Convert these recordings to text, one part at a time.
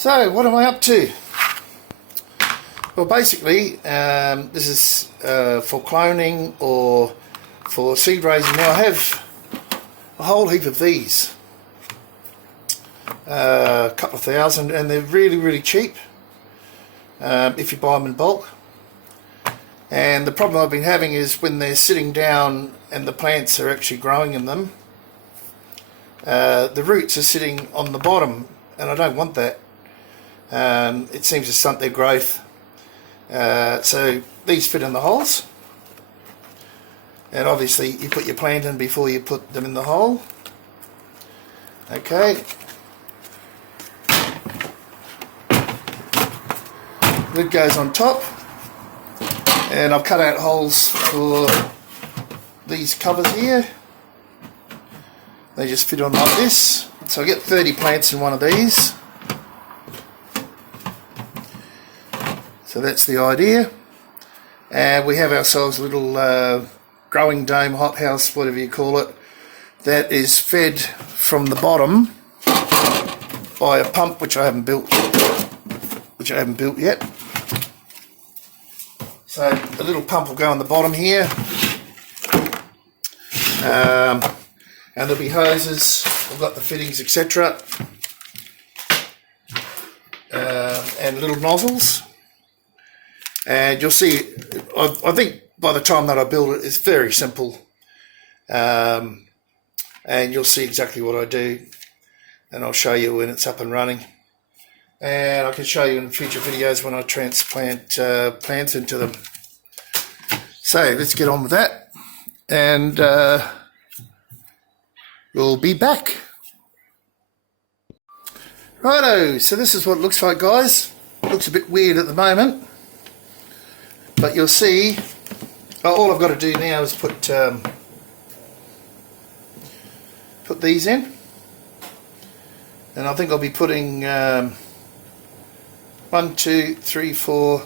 So what am I up to? Well, basically this is for cloning or for seed raising. Now I have a whole heap of these, a couple of thousand, and they're really cheap if you buy them in bulk. And the problem I've been having is when they're sitting down and the plants are actually growing in them, the roots are sitting on the bottom, and I don't want that. It seems to stunt their growth. So these fit in the holes, and obviously you put your plant in before you put them in the hole. Okay. Lid goes on top, and I've cut out holes for these covers here. They just fit on like this. So I get 30 plants in one of these. So that's the idea. And we have ourselves a little growing dome, hothouse, whatever you call it, that is fed from the bottom by a pump which I haven't built yet. So a little pump will go on the bottom here, and there'll be hoses. I've got the fittings, etc., and little nozzles. And you'll see, I think by the time that I build it, it's very simple, and you'll see exactly what I do, and I'll show you when it's up and running. And I can show you in future videos when I transplant plants into them. So let's get on with that, and we'll be back. Righto, so this is what it looks like, guys. It looks a bit weird at the moment, but you'll see, all I've got to do now is put these in, and I think I'll be putting 1, 2, 3, 4,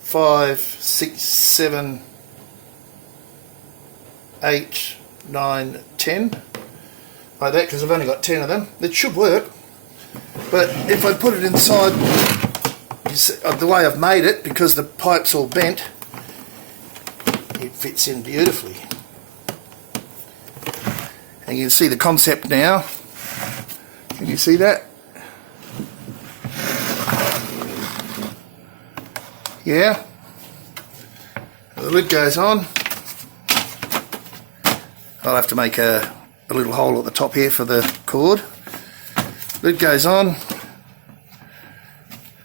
5, 6, 7, 8, 9, 10, like that, because I've only got 10 of them. It should work, but if I put it inside, the way I've made it, because the pipe's all bent, it fits in beautifully. And you can see the concept now. Can you see that? Yeah. The lid goes on. I'll have to make a little hole at the top here for the cord. Lid goes on.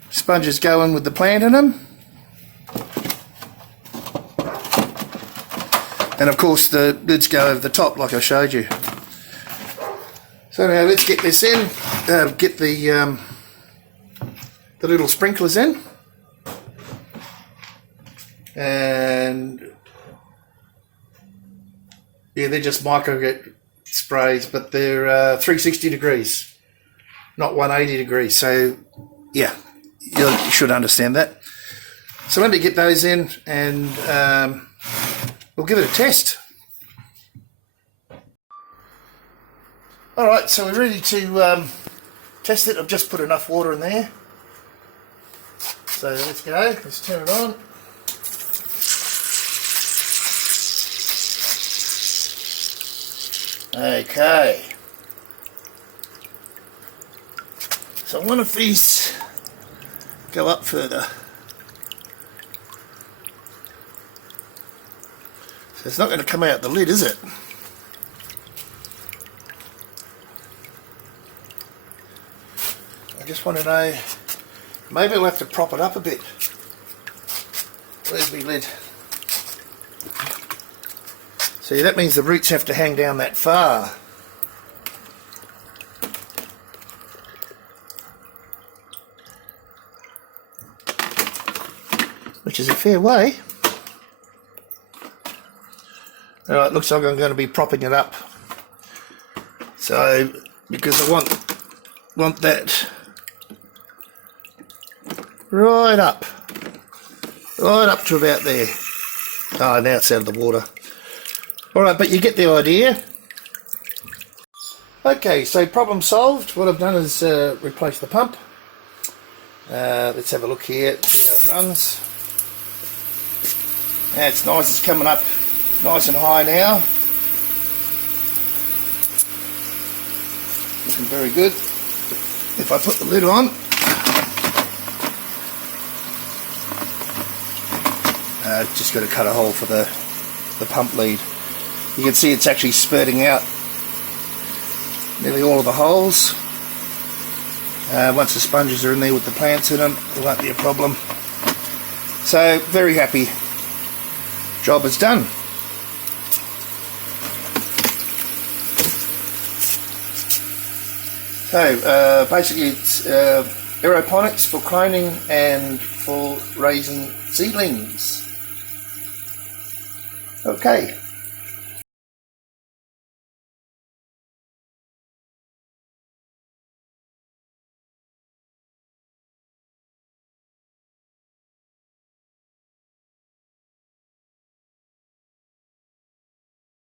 Sponges go in with the plant in them, and of course the lids go over the top like I showed you. So now let's get this in, get the little sprinklers in, and yeah, they're just micro sprays, but they're 360 degrees, not 180 degrees, so yeah, you should understand that. So let me get those in, and we'll give it a test. Alright, so we're ready to test it. I've just put enough water in there. So let's go, let's turn it on. Okay. So one of these go up further. So it's not going to come out the lid, is it? I just want to know, maybe I'll have to prop it up a bit. Where's my lid? See, that means the roots have to hang down that far. Which is a fair way. Alright, looks like I'm going to be propping it up. So, because I want that right up to about there. Oh, now it's out of the water. Alright, but you get the idea. Okay, so problem solved. What I've done is replace the pump. Let's have a look here, see how it runs. Yeah, it's nice, it's coming up nice and high now. Looking very good. If I put the lid on, just got to cut a hole for the pump lead. You can see it's actually spurting out nearly all of the holes. Once the sponges are in there with the plants in them, it won't be a problem. So, very happy. Job is done. So, basically it's aeroponics for cloning and for raising seedlings. Okay.